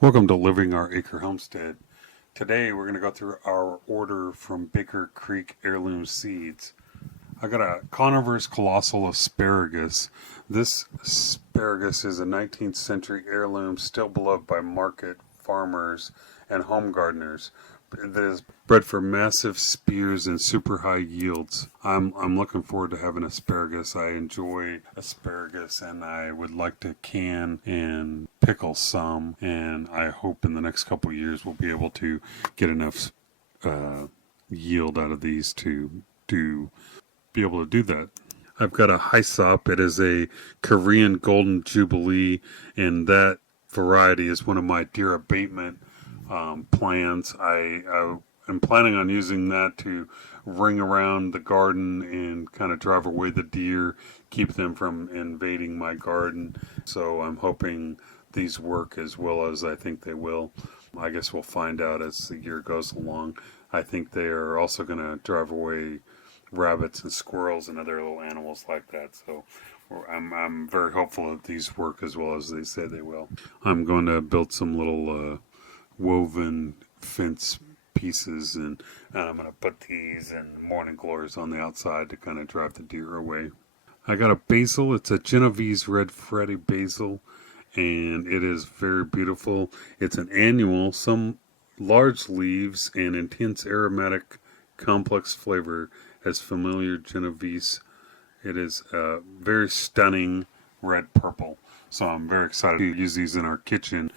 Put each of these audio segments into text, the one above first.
Welcome to Living Our Acre Homestead. Today we're going to go through our order from Baker Creek Heirloom Seeds. I got a Conover's Colossal Asparagus. This asparagus is a 19th century heirloom still beloved by market farmers and home gardeners. It is bred for massive spears and super high yields. I'm looking forward to having asparagus. I enjoy asparagus and I would like to can and pickle some, and I hope in the next couple of years we'll be able to get enough yield out of these to be able to do that. I've got a Hyssop. It is a Korean Golden Jubilee, and that variety is one of my deer abatement plans. I am planning on using that to ring around the garden and kind of drive away the deer, keep them from invading my garden. So I'm hoping these work as well as I think they will. I guess we'll find out as the year goes along. I think they are also going to drive away rabbits and squirrels and other little animals like that. So I'm very hopeful that these work as well as they say they will. I'm going to build some little woven fence pieces, and I'm going to put these and morning glories on the outside to kind of drive the deer away. I got a basil. It's a Genovese red Freddy basil, and it is very beautiful. It's an annual, some large leaves and intense aromatic complex flavor as familiar Genovese. It is a very stunning red purple, so I'm very excited to use these in our kitchen.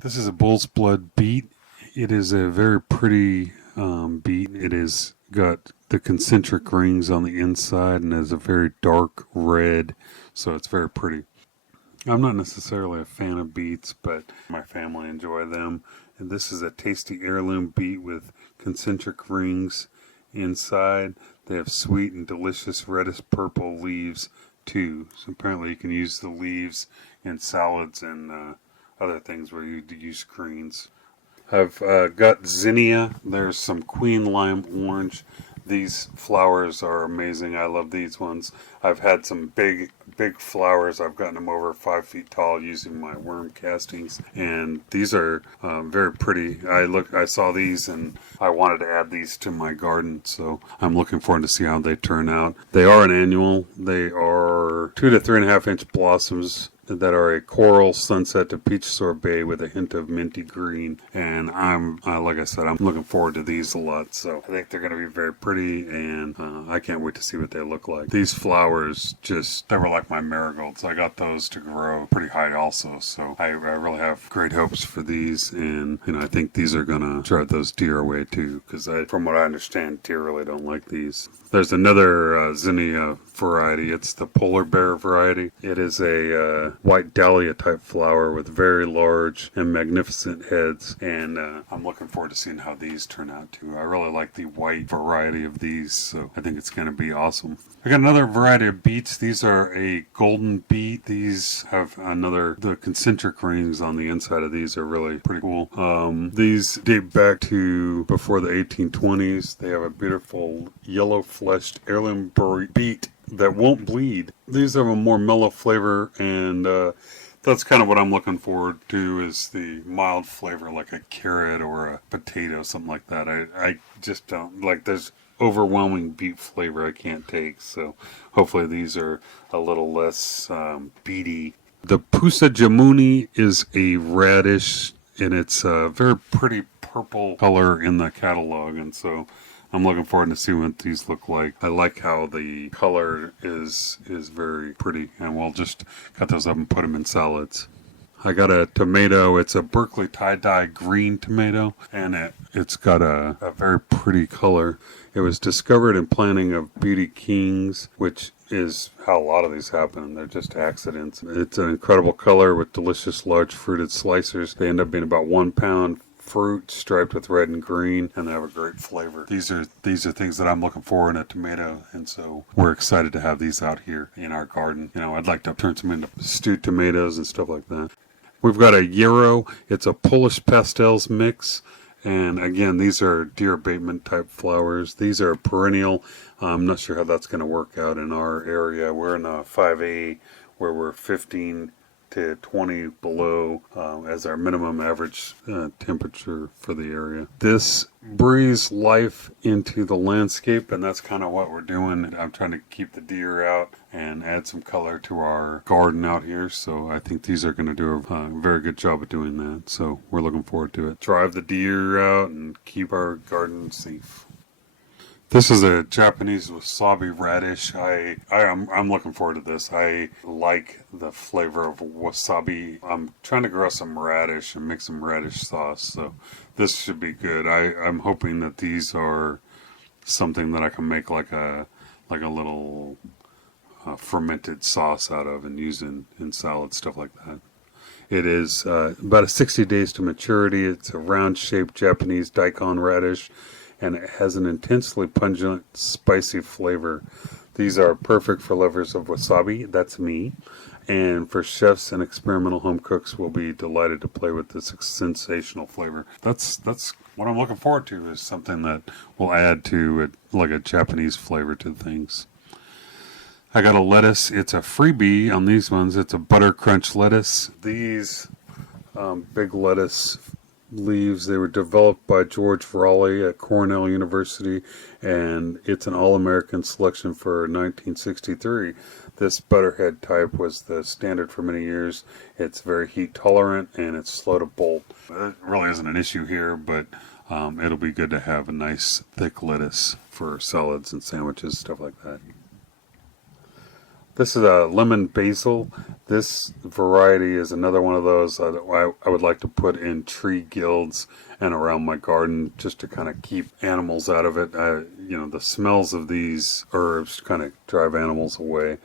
This is a bull's blood beet. It is a very pretty beet. It has got the concentric rings on the inside and is a very dark red, so it's very pretty. I'm not necessarily a fan of beets, but my family enjoy them. And this is a tasty heirloom beet with concentric rings inside. They have sweet and delicious reddish purple leaves too. So apparently you can use the leaves in salads and other things where you use greens. I've got zinnia. There's some queen lime orange. These flowers are amazing. I love these ones. I've had some big flowers. I've gotten them over 5 feet tall using my worm castings, and these are very pretty. I saw these and I wanted to add these to my garden, so I'm looking forward to see how they turn out. They are an annual. They are 2 to 3.5 inch blossoms that are a coral sunset to peach sorbet with a hint of minty green, and I'm like I said, I'm looking forward to these a lot. So I think they're going to be very pretty, and I can't wait to see what they look like. These flowers they were like my marigolds. I got those to grow pretty high also, so I really have great hopes for these, and I think these are going to drive those deer away too, because from what I understand, deer really don't like these. There's another zinnia variety. It's the polar bear variety. It is a white dahlia type flower with very large and magnificent heads, and I'm looking forward to seeing how these turn out too. I really like the white variety of these, so I think it's going to be awesome. I got another variety of beets. These are a golden beet. These have the concentric rings on the inside of these are really pretty cool. These date back to before the 1820s. They have a beautiful yellow fleshed heirloom beet that won't bleed. These have a more mellow flavor, and that's kind of what I'm looking forward to, is the mild flavor like a carrot or a potato, something like that. I just don't like, there's overwhelming beet flavor I can't take, so hopefully these are a little less beety. The Pusa Jamuni is a radish, and it's a very pretty purple color in the catalog, and so I'm looking forward to see what these look like. I like how the color is very pretty, and we'll just cut those up and put them in salads. I got a tomato. It's a Berkeley tie-dye green tomato, and it's got a very pretty color. It was discovered in planting of beauty kings, which is how a lot of these happen. They're just accidents. It's an incredible color with delicious large fruited slicers. They end up being about 1 pound fruit striped with red and green, and they have a great flavor. These are things that I'm looking for in a tomato, and so we're excited to have these out here in our garden. I'd like to turn some into stewed tomatoes and stuff like that. We've got a yarrow. It's a Polish pastels mix, and again, these are deer abatement type flowers. These are perennial. I'm not sure how that's going to work out in our area. We're in a 5A where we're 15 to 20 below as our minimum average temperature for the area. This breathes life into the landscape, and that's kind of what we're doing. I'm trying to keep the deer out and add some color to our garden out here, so I think these are going to do a very good job of doing that. So we're looking forward to it. Drive the deer out and keep our garden safe. This is a Japanese wasabi radish. I'm looking forward to this. I like the flavor of wasabi. I'm trying to grow some radish and make some radish sauce, so this should be good. I'm hoping that these are something that I can make like a little fermented sauce out of and use in salad, stuff like that. It is about 60 days to maturity. It's a round-shaped Japanese daikon radish, and it has an intensely pungent, spicy flavor. These are perfect for lovers of wasabi, that's me, and for chefs and experimental home cooks will be delighted to play with this sensational flavor. That's what I'm looking forward to, is something that will add to it, like a Japanese flavor to things. I got a lettuce. It's a freebie on these ones. It's a butter crunch lettuce. These big lettuce leaves, they were developed by George Raleigh at Cornell University, and it's an all-American selection for 1963. This butterhead type was the standard for many years. It's very heat tolerant and it's slow to bolt. It really isn't an issue here, but it'll be good to have a nice thick lettuce for salads and sandwiches, stuff like that. This is a lemon basil. This variety is another one of those I would like to put in tree guilds and around my garden, just to kind of keep animals out of it. The smells of these herbs kind of drive animals away.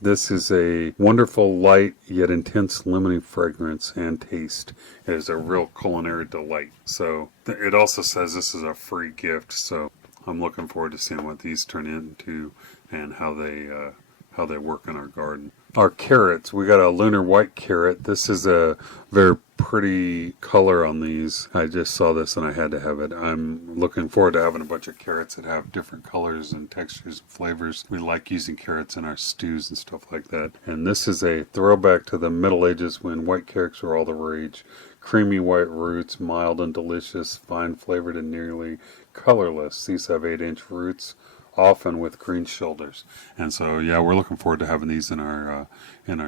This is a wonderful, light, yet intense lemony fragrance and taste. It is a real culinary delight. So it also says this is a free gift, so I'm looking forward to seeing what these turn into and how they work in our garden. Our carrots, we got a lunar white carrot. This is a very pretty color on these. I just saw this and I had to have it. I'm looking forward to having a bunch of carrots that have different colors and textures and flavors. We like using carrots in our stews and stuff like that. And this is a throwback to the Middle Ages when white carrots were all the rage. Creamy white roots, mild and delicious, fine flavored and nearly colorless. These have 8-inch roots, often with green shoulders. And so yeah, we're looking forward to having these in our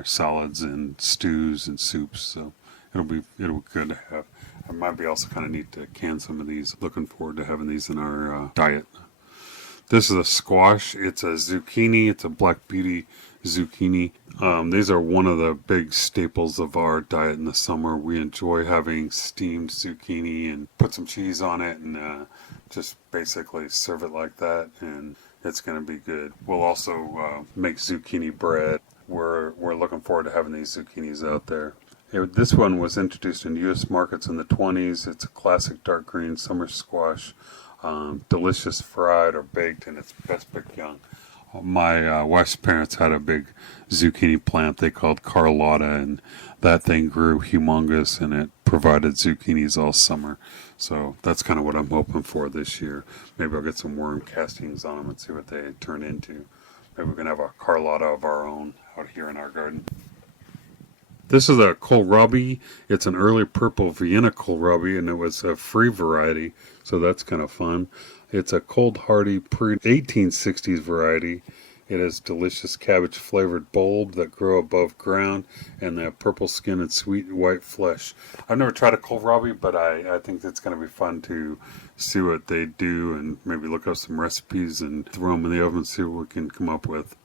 salads and stews and soups. So it'll be good to have. It might be also kind of neat to can some of these. Looking forward to having these in our diet. This is a squash. It's a zucchini. It's a Black Beauty zucchini. These are one of the big staples of our diet in the summer. We enjoy having steamed zucchini and put some cheese on it and just basically serve it like that, and it's going to be good. We'll also make zucchini bread. We're looking forward to having these zucchinis out there. This one was introduced in U.S. markets in the 20s. It's a classic dark green summer squash, delicious fried or baked, and it's best picked young. My wife's parents had a big zucchini plant they called Carlotta, and that thing grew humongous, and it provided zucchinis all summer. So that's kind of what I'm hoping for this year. Maybe I'll get some worm castings on them and see what they turn into. Maybe we can have a Carlotta of our own out here in our garden. This is a kohlrabi. It's an early purple Vienna kohlrabi, and it was a free variety, so that's kind of fun. It's a cold hardy pre-1860s variety. It has delicious cabbage-flavored bulb that grow above ground, and they have purple skin and sweet white flesh. I've never tried a kohlrabi, but I think it's going to be fun to see what they do and maybe look up some recipes and throw them in the oven and see what we can come up with.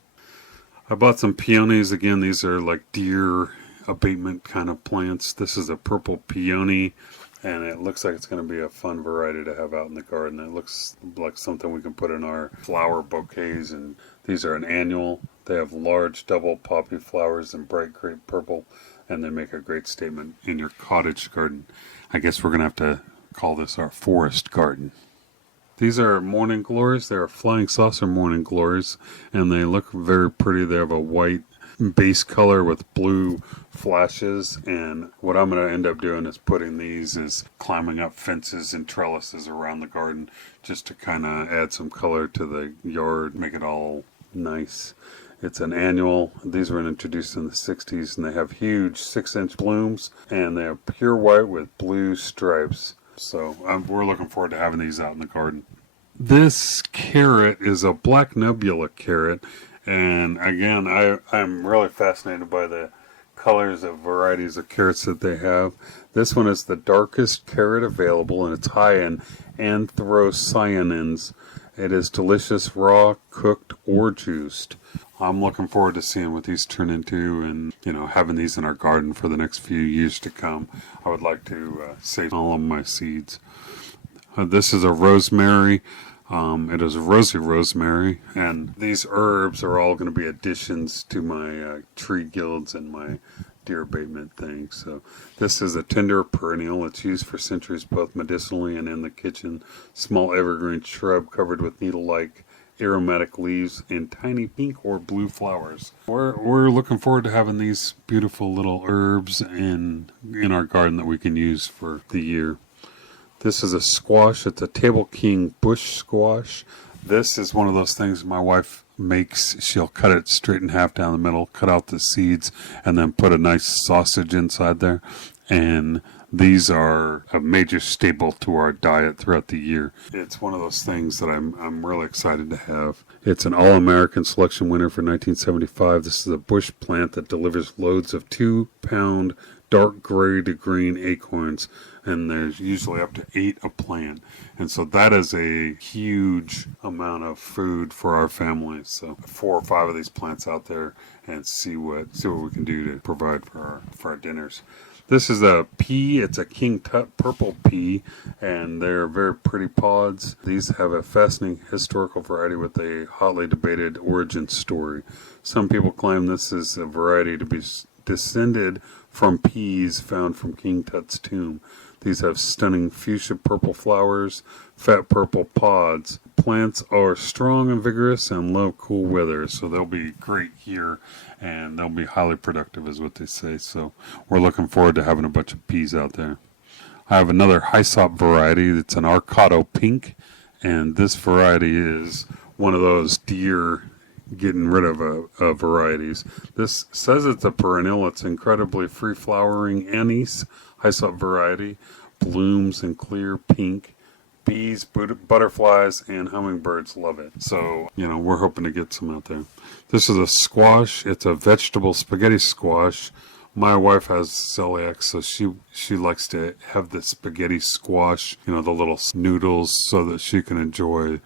I bought some peonies. Again, these are like deer abatement kind of plants. This is a purple peony, and it looks like it's going to be a fun variety to have out in the garden. It looks like something we can put in our flower bouquets, and these are an annual. They have large double poppy flowers in bright grape purple, and they make a great statement in your cottage garden. I guess we're going to have to call this our forest garden. These are morning glories. They're flying saucer morning glories, and they look very pretty. They have a white base color with blue flashes, and what I'm going to end up doing is climbing up fences and trellises around the garden just to kind of add some color to the yard, make it all nice. It's an annual. These were introduced in the 60s, and they have huge 6-inch blooms, and they have pure white with blue stripes. So we're looking forward to having these out in the garden. This carrot is a black nebula carrot, and again, I'm really fascinated by the colors of varieties of carrots that they have. This one is the darkest carrot available, and it's high in anthocyanins. It is delicious raw, cooked, or juiced. I'm looking forward to seeing what these turn into and, having these in our garden for the next few years to come. I would like to save all of my seeds. This is a rosemary. It is a rosy rosemary, and these herbs are all going to be additions to my tree guilds and my deer abatement thing. So this is a tender perennial. It's used for centuries both medicinally and in the kitchen. Small evergreen shrub covered with needle-like aromatic leaves and tiny pink or blue flowers. We're looking forward to having these beautiful little herbs in our garden that we can use for the year. This is a squash. It's a Table King bush squash. This is one of those things my wife makes. She'll cut it straight in half down the middle, cut out the seeds, and then put a nice sausage inside there. And these are a major staple to our diet throughout the year. It's one of those things that I'm really excited to have. It's an All-American Selection winner for 1975. This is a bush plant that delivers loads of 2-pound dark gray to green acorns, and there's usually up to 8 a plant. And so that is a huge amount of food for our family. So 4 or 5 of these plants out there, and see what we can do to provide for our dinners. This is a pea. It's a King Tut purple pea, and they're very pretty pods. These have a fascinating historical variety with a hotly debated origin story. Some people claim this is a variety to be descended from peas found from King Tut's tomb. These have stunning fuchsia purple flowers, fat purple pods. Plants are strong and vigorous and love cool weather, so they'll be great here, and they'll be highly productive is what they say. So we're looking forward to having a bunch of peas out there. I have another hyssop variety. It's an Arcado Pink, and this variety is one of those deer getting rid of varieties. This says it's a perennial. It's incredibly free-flowering anise hyssop variety. Blooms in clear pink. Bees, butterflies, and hummingbirds love it. So, we're hoping to get some out there. This is a squash. It's a vegetable spaghetti squash. My wife has celiac, so she likes to have the spaghetti squash, the little noodles, so that she can enjoy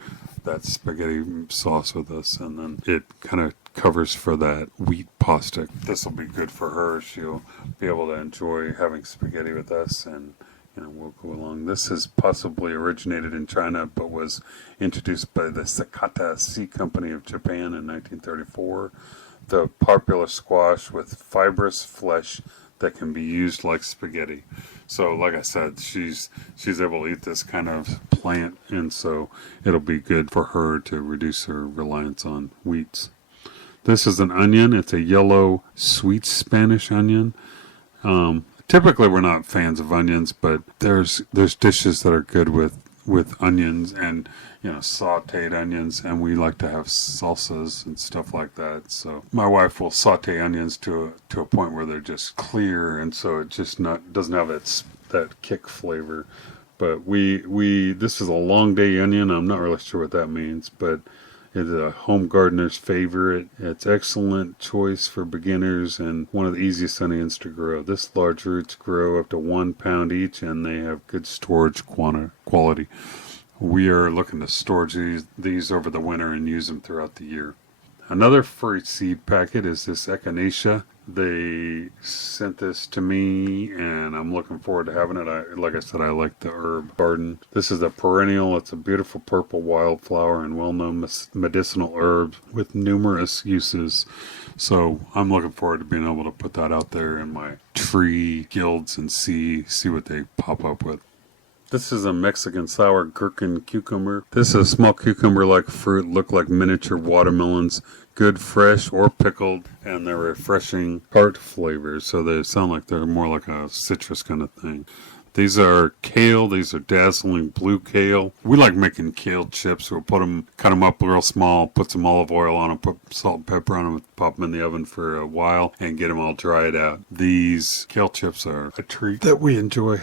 that spaghetti sauce with us, and then it kind of covers for that wheat pasta. This will be good for her. She'll be able to enjoy having spaghetti with us, and we'll go along. This has possibly originated in China, but was introduced by the Sakata Sea Company of Japan in 1934. The popular squash with fibrous flesh that can be used like spaghetti. So, like I said, she's able to eat this kind of plant, and so it'll be good for her to reduce her reliance on wheats. This is an onion. It's a yellow, sweet Spanish onion. Typically, we're not fans of onions, but there's dishes that are good with onions and sautéed onions, and we like to have salsas and stuff like that. So my wife will saute onions to a point where they're just clear, and so it just doesn't have that kick flavor. But this is a long day onion. I'm not really sure what that means, but it's a home gardener's favorite. It's excellent choice for beginners and one of the easiest onions to grow. This large roots grow up to 1 pound each, and they have good storage quality. We are looking to store these over the winter and use them throughout the year. Another free seed packet is this echinacea. They sent this to me, and I'm looking forward to having it. Like I said, I like the herb garden. This is a perennial. It's a beautiful purple wildflower and well-known medicinal herb with numerous uses. So I'm looking forward to being able to put that out there in my tree guilds and see what they pop up with. This is a Mexican sour gherkin cucumber. This is a small cucumber-like fruit, look like miniature watermelons, good fresh or pickled, and they're refreshing tart flavors, so they sound like they're more like a citrus kind of thing. These are kale. These are dazzling blue kale. We like making kale chips. We'll cut them up real small, put some olive oil on them, put salt and pepper on them, pop them in the oven for a while, and get them all dried out. These kale chips are a treat that we enjoy.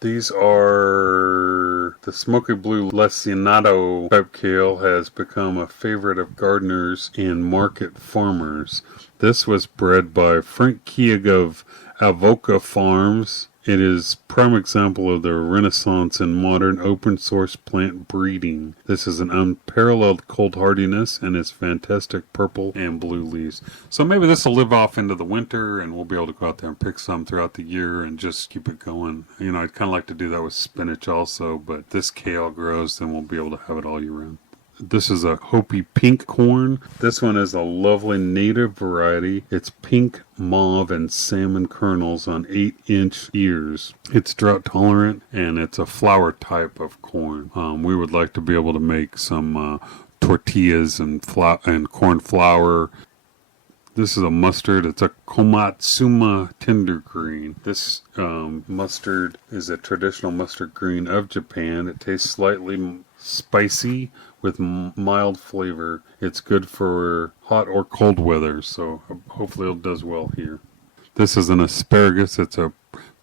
These are the smoky blue lesionado type kale has become a favorite of gardeners and market farmers. This was bred by Frank Keogh of Avoca Farms. It is a prime example of the renaissance in modern open source plant breeding. This is an unparalleled cold hardiness and its fantastic purple and blue leaves. So maybe this will live off into the winter and we'll be able to go out there and pick some throughout the year and just keep it going. You know, I'd kind of like to do that with spinach also, but this kale grows, then we'll be able to have it all year round. This is a Hopi pink corn. This one is a lovely native variety. It's pink, mauve, and salmon kernels on 8-inch ears. It's drought tolerant and it's a flour type of corn. We would like to be able to make some tortillas and corn flour. This is a mustard. It's a Komatsuma tender green. This mustard is a traditional mustard green of Japan. It tastes slightly spicy with mild flavor. It's good for hot or cold weather, so hopefully it does well here. This is an asparagus. It's a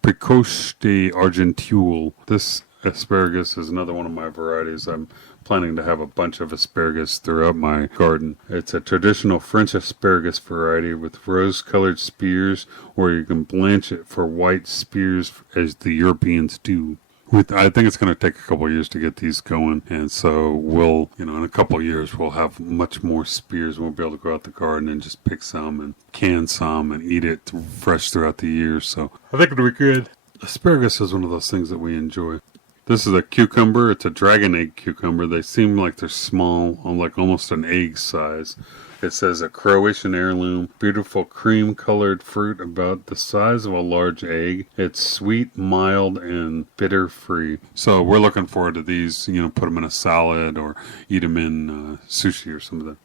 Precoce de Argenteuil. This asparagus is another one of my varieties. I'm planning to have a bunch of asparagus throughout my garden. It's a traditional French asparagus variety with rose-colored spears, or you can blanch it for white spears as the Europeans do. I think it's going to take a couple of years to get these going, and so we'll, in a couple of years, we'll have much more spears. We'll be able to go out the garden and just pick some and can some and eat it fresh throughout the year. So I think it'll be good. Asparagus is one of those things that we enjoy. This is a cucumber. It's a dragon egg cucumber. They seem like they're small, like almost an egg size. It says a Croatian heirloom, beautiful cream-colored fruit about the size of a large egg. It's sweet, mild, and bitter-free. So we're looking forward to these, put them in a salad or eat them in sushi or something.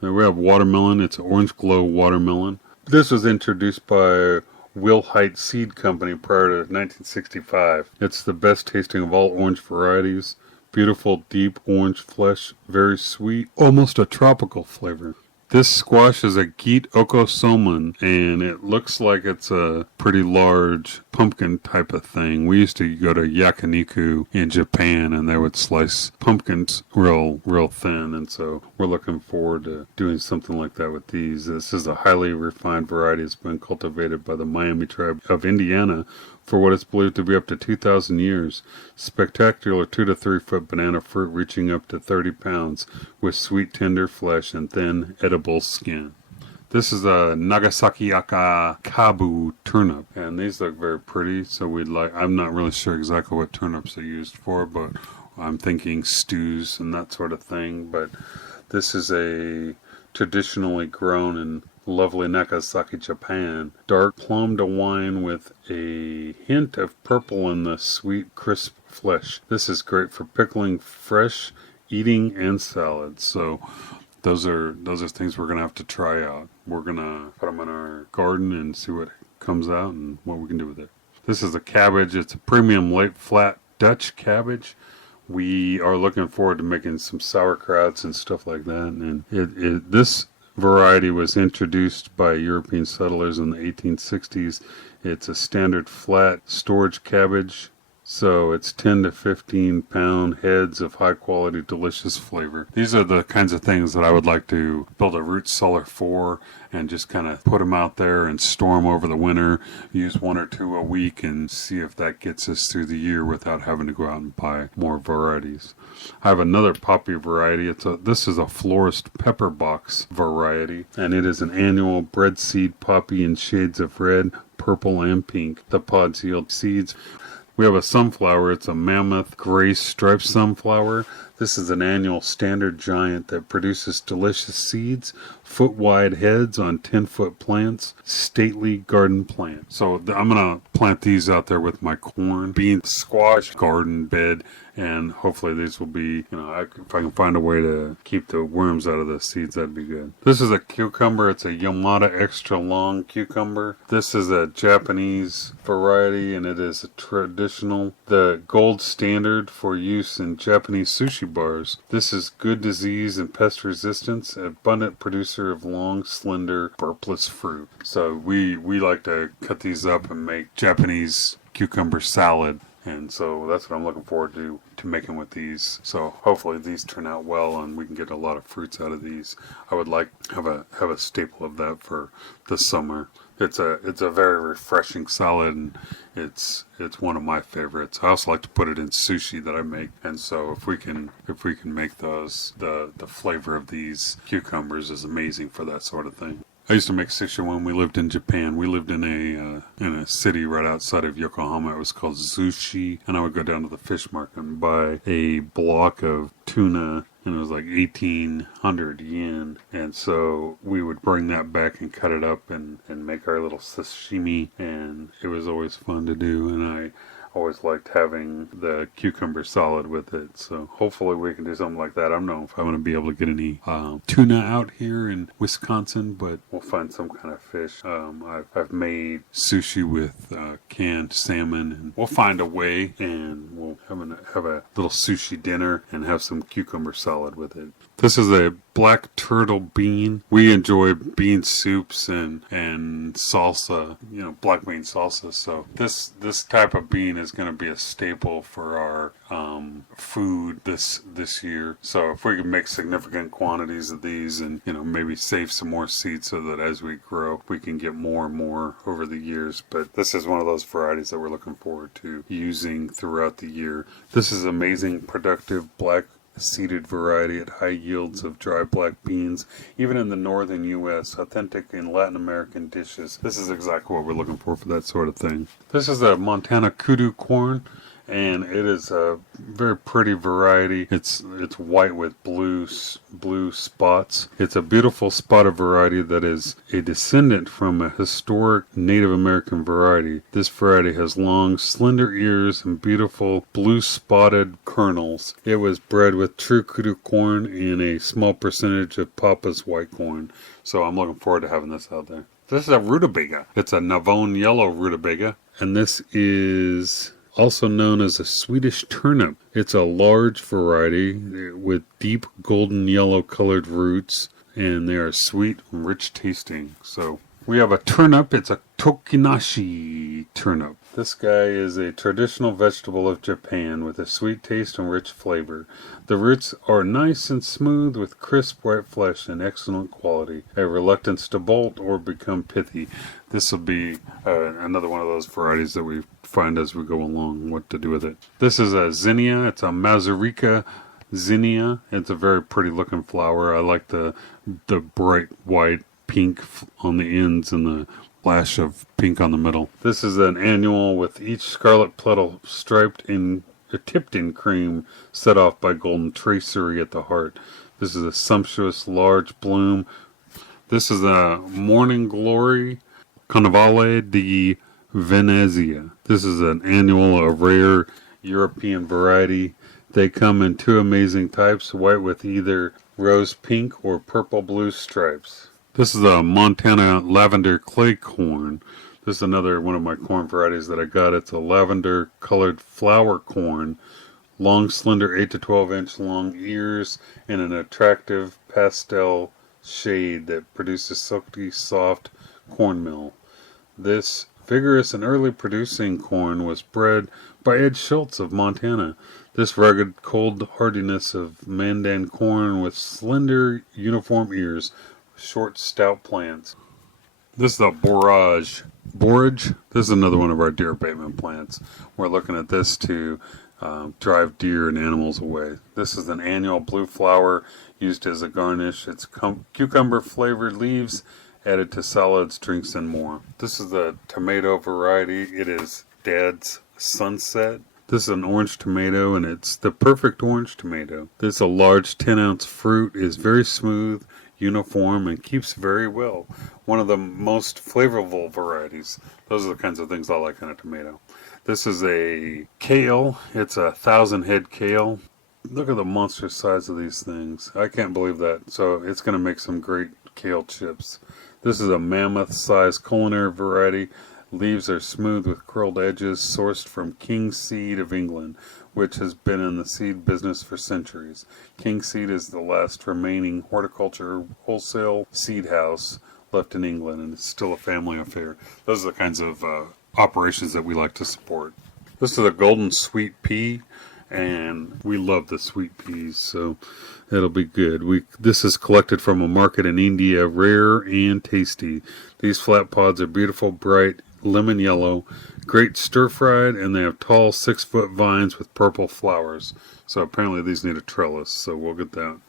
Then we have watermelon. It's an Orange Glow watermelon. This was introduced by Wilhite Seed Company prior to 1965. It's the best tasting of all orange varieties. Beautiful, deep orange flesh, very sweet, almost a tropical flavor. This squash is a Geet Okosoman, and it looks like it's a pretty large pumpkin type of thing. We used to go to yakiniku in Japan, and they would slice pumpkins real thin, and so we're looking forward to doing something like that with these. This is a highly refined variety. It's been cultivated by the Miami tribe of Indiana for what is believed to be up to 2,000 years. Spectacular 2 to 3 foot banana fruit reaching up to 30 pounds with sweet tender flesh and thin edible skin. This is a Nagasaki Aka Kabu turnip, and these look very pretty, so I'm not really sure exactly what turnips are used for, but I'm thinking stews and that sort of thing. But this is a traditionally grown in lovely Nagasaki, Japan. Dark plum to wine with a hint of purple in the sweet, crisp flesh. This is great for pickling, fresh, eating, and salads. So those are things we're going to have to try out. We're going to put them in our garden and see what comes out and what we can do with it. This is a cabbage. It's a premium light flat Dutch cabbage. We are looking forward to making some sauerkrauts and stuff like that. And this variety was introduced by European settlers in the 1860s. It's a standard flat storage cabbage, so it's 10 to 15 pound heads of high quality delicious flavor. These are the kinds of things that I would like to build a root cellar for and just kind of put them out there and store them over the winter, use 1 or 2 a week and see if that gets us through the year without having to go out and buy more varieties. I have another poppy variety. This is a florist pepper box variety, and it is an annual bread seed poppy in shades of red, purple, and pink. The pods yield seeds. We have a sunflower. It's a mammoth gray striped sunflower. This is an annual standard giant that produces delicious seeds, foot-wide heads on 10-foot plants, stately garden plant. So I'm going to plant these out there with my corn, beans, squash, garden bed, and hopefully these will be, if I can find a way to keep the worms out of the seeds, that'd be good. This is a cucumber. It's a Yamada extra long cucumber. This is a Japanese variety, and it is a traditional, the gold standard for use in Japanese sushi bars. This is good disease and pest resistance, abundant producer of long, slender, burpless fruit. So we like to cut these up and make Japanese cucumber salad. And so that's what I'm looking forward to making with these. So hopefully these turn out well and we can get a lot of fruits out of these. I would like to have a staple of that for the summer. It's a very refreshing salad, and it's one of my favorites. I also like to put it in sushi that I make. And so if we can make those, the flavor of these cucumbers is amazing for that sort of thing. I used to make sushi when we lived in Japan. We lived in a city right outside of Yokohama. It was called Zushi, and I would go down to the fish market and buy a block of tuna, and it was like 1,800 yen. And so we would bring that back and cut it up and make our little sashimi, and it was always fun to do. And I always liked having the cucumber salad with it. So hopefully we can do something like that. I don't know if I'm going to be able to get any tuna out here in Wisconsin, but we'll find some kind of fish. I've made sushi with canned salmon, and we'll find a way, and we'll have a little sushi dinner and have some cucumber salad with it. This is a black turtle bean. We enjoy bean soups and salsa, black bean salsa. So this type of bean is going to be a staple for our food this year. So if we can make significant quantities of these and maybe save some more seeds so that as we grow we can get more and more over the years. But this is one of those varieties that we're looking forward to using throughout the year. This is amazing, productive black seeded variety at high yields of dry black beans, even in the northern U.S., authentic in Latin American dishes. This is exactly what we're looking for that sort of thing. This is a Montana kudu corn, and it is a very pretty variety. It's white with blue spots. It's a beautiful spotted variety that is a descendant from a historic Native American variety. This variety has long, slender ears and beautiful blue spotted kernels. It was bred with true kudu corn and a small percentage of Papa's white corn. So I'm looking forward to having this out there. This is a rutabaga. It's a Navone yellow rutabaga, and this is also known as a Swedish turnip. It's a large variety with deep golden yellow colored roots, and they are sweet and rich tasting. So we have a turnip. It's a tokinashi turnip. This guy is a traditional vegetable of Japan with a sweet taste and rich flavor. The roots are nice and smooth with crisp white flesh and excellent quality. A reluctance to bolt or become pithy. This will be another one of those varieties that we find as we go along what to do with it. This is a zinnia. It's a Mazurika zinnia. It's a very pretty looking flower. I like the bright white pink on the ends and the flash of pink on the middle. This is an annual with each scarlet petal tipped in cream, set off by golden tracery at the heart. This is a sumptuous large bloom. This is a Morning Glory Carnevale di Venezia. This is an annual, a rare European variety. They come in two amazing types, white with either rose pink or purple blue stripes. This is a Montana lavender clay corn. This is another one of my corn varieties that I got. It's a lavender colored flower corn. Long, slender, 8 to 12 inch long ears and an attractive pastel shade that produces silky, soft cornmeal. This vigorous and early producing corn was bred by Ed Schultz of Montana. This rugged, cold hardiness of Mandan corn with slender, uniform ears, short, stout plants. This is a borage. Borage. This is another one of our deer abatement plants. We're looking at this to drive deer and animals away. This is an annual blue flower used as a garnish. It's cucumber flavored leaves added to salads, drinks, and more. This is the tomato variety. It is Dad's Sunset. This is an orange tomato, and it's the perfect orange tomato. This is a large 10-ounce fruit, is very smooth, uniform, and keeps very well. One of the most flavorful varieties. Those are the kinds of things I like in a tomato. This is a kale. It's a 1,000-head kale. Look at the monster size of these things. I can't believe that. So it's going to make some great kale chips. This is a mammoth-sized culinary variety. Leaves are smooth with curled edges, sourced from King Seed of England, which has been in the seed business for centuries. King Seed is the last remaining horticulture wholesale seed house left in England, and it's still a family affair. Those are the kinds of operations that we like to support. This is a golden sweet pea, and we love the sweet peas, so it'll be good. This is collected from a market in India, rare and tasty. These flat pods are beautiful, bright, lemon yellow, great stir-fried, and they have tall 6-foot vines with purple flowers. So apparently these need a trellis, so we'll get that.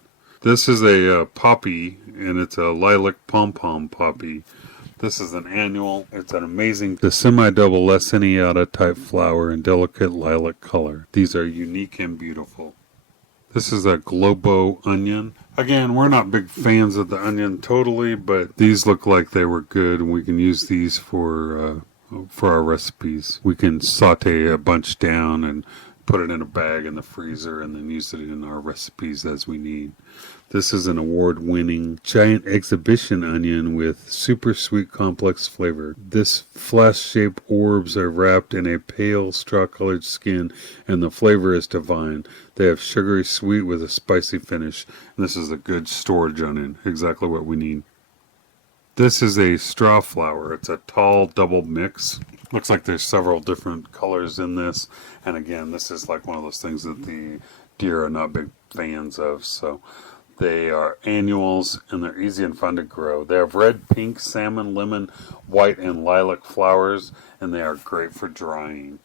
This is a poppy, and it's a lilac pom-pom poppy. This is an annual. It's an amazing, the semi-double laciniata type flower in delicate lilac color. These are unique and beautiful. This is a Globo onion. Again, we're not big fans of the onion totally, but these look like they were good, and we can use these for our recipes. We can saute a bunch down and put it in a bag in the freezer and then use it in our recipes as we need. This is an award-winning giant exhibition onion with super sweet complex flavor. This flask-shaped orbs are wrapped in a pale straw-colored skin, and the flavor is divine. They have sugary sweet with a spicy finish. And this is a good storage onion, exactly what we need. This is a straw flower. It's a tall double mix. Looks like there's several different colors in this. And again, this is like one of those things that the deer are not big fans of. So they are annuals, and they're easy and fun to grow. They have red, pink, salmon, lemon, white, and lilac flowers, and they are great for drying.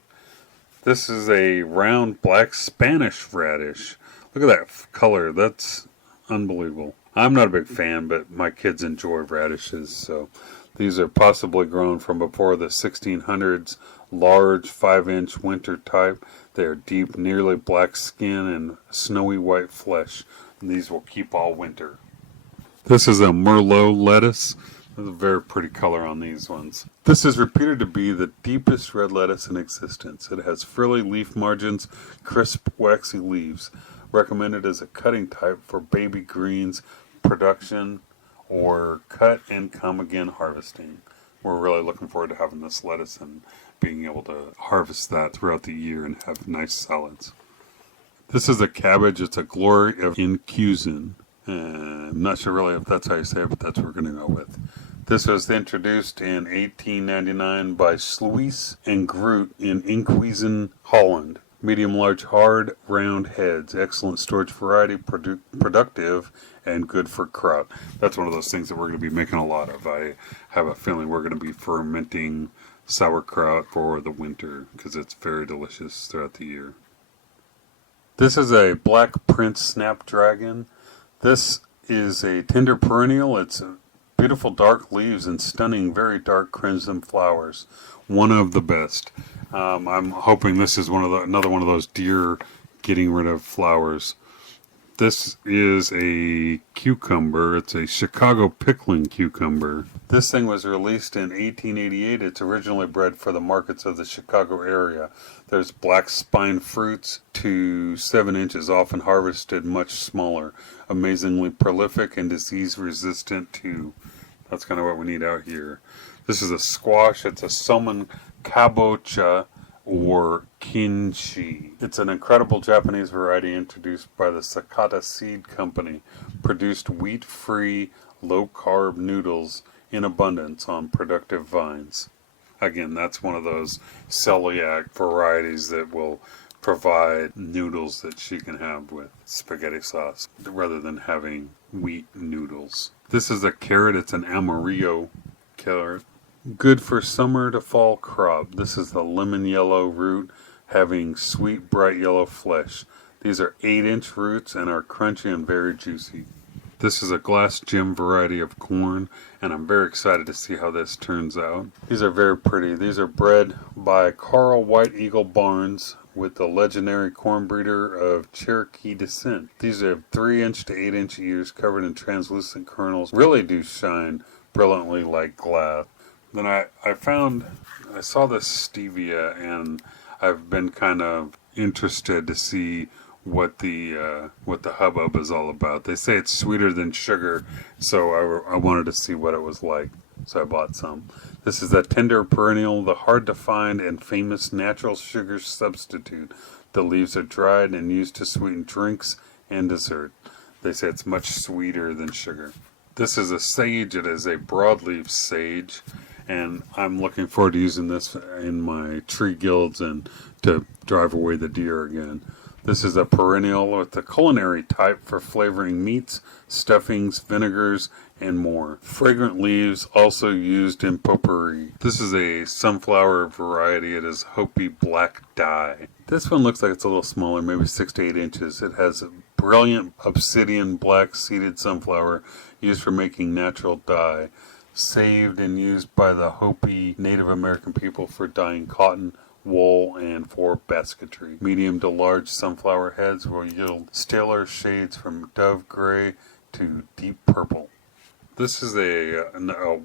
This is a round black Spanish radish. Look at that color. That's unbelievable. I'm not a big fan, but my kids enjoy radishes, so these are possibly grown from before the 1600s, large 5-inch winter type. They are deep, nearly black skin and snowy white flesh, and these will keep all winter. This is a Merlot lettuce. There's a very pretty color on these ones. This is reputed to be the deepest red lettuce in existence. It has frilly leaf margins, crisp, waxy leaves. Recommended as a cutting type for baby greens production or cut and come again harvesting. We're really looking forward to having this lettuce and being able to harvest that throughout the year and have nice salads. This is a cabbage. It's a glory of inclusion. I'm not sure really if that's how you say it, but that's what we're going to go with. This was introduced in 1899 by Sluis and Groot in Enkhuizen, Holland. Medium, large, hard, round heads. Excellent storage variety, productive, and good for kraut. That's one of those things that we're going to be making a lot of. I have a feeling we're going to be fermenting sauerkraut for the winter because it's very delicious throughout the year. This is a Black Prince Snapdragon. This is a tender perennial. It's beautiful dark leaves and stunning, very dark crimson flowers. One of the best. I'm hoping this is another one of those deer getting rid of flowers. This is a cucumber. It's a Chicago pickling cucumber. This thing was released in 1888. It's originally bred for the markets of the Chicago area. There's black spine fruits to 7 inches, often harvested much smaller. Amazingly prolific and disease resistant too. That's kind of what we need out here. This is a squash. It's a Salmon kabocha or kinshi. It's an incredible Japanese variety introduced by the Sakata Seed Company. Produced wheat-free, low-carb noodles in abundance on productive vines. Again, that's one of those celiac varieties that will provide noodles that she can have with spaghetti sauce rather than having wheat noodles. This is a carrot. It's an Amarillo carrot. Good for summer to fall crop. This is the lemon yellow root having sweet bright yellow flesh. These are 8-inch roots and are crunchy and very juicy. This is a glass gem variety of corn, and I'm very excited to see how this turns out. These are very pretty. These are bred by Carl White Eagle Barnes with the legendary corn breeder of Cherokee descent. These are 3-inch to 8-inch ears covered in translucent kernels. Really do shine brilliantly like glass. Then I saw this stevia, and I've been kind of interested to see what the hubbub is all about. They say it's sweeter than sugar, so I wanted to see what it was like, so I bought some. This is a tender perennial, the hard to find and famous natural sugar substitute. The leaves are dried and used to sweeten drinks and dessert. They say it's much sweeter than sugar. This is a sage. It is a broadleaf sage, and I'm looking forward to using this in my tree guilds and to drive away the deer again. This is a perennial with the culinary type for flavoring meats, stuffings, vinegars, and more. Fragrant leaves also used in potpourri. This is a sunflower variety. It is Hopi black dye. This one looks like it's a little smaller, maybe 6 to 8 inches. It has a brilliant obsidian black seeded sunflower used for making natural dye. Saved and used by the Hopi Native American people for dyeing cotton, wool, and for basketry. Medium to large sunflower heads will yield staler shades from dove gray to deep purple. This is a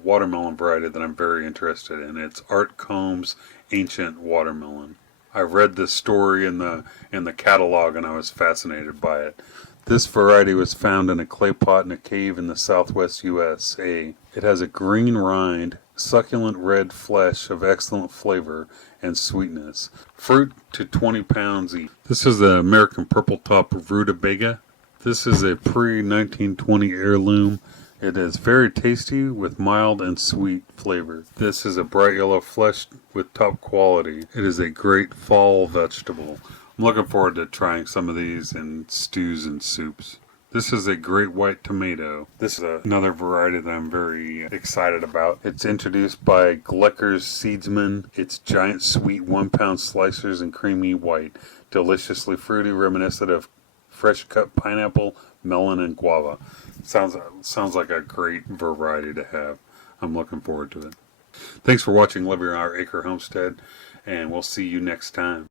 watermelon variety that I'm very interested in. It's Art Combs Ancient Watermelon. I read this story in the catalog, and I was fascinated by it. This variety was found in a clay pot in a cave in the southwest USA. It has a green rind, succulent red flesh of excellent flavor and sweetness. Fruit to 20 pounds each. This is the American purple top rutabaga. This is a pre-1920 heirloom. It is very tasty with mild and sweet flavor. This is a bright yellow flesh with top quality. It is a great fall vegetable. I'm looking forward to trying some of these in stews and soups. This is a great white tomato. This is another variety that I'm very excited about. It's introduced by Glecker's Seedsman. It's giant sweet 1-pound slicers and creamy white. Deliciously fruity, reminiscent of fresh cut pineapple, melon, and guava. Sounds like a great variety to have. I'm looking forward to it. Thanks for watching Living Our Acre Homestead, and we'll see you next time.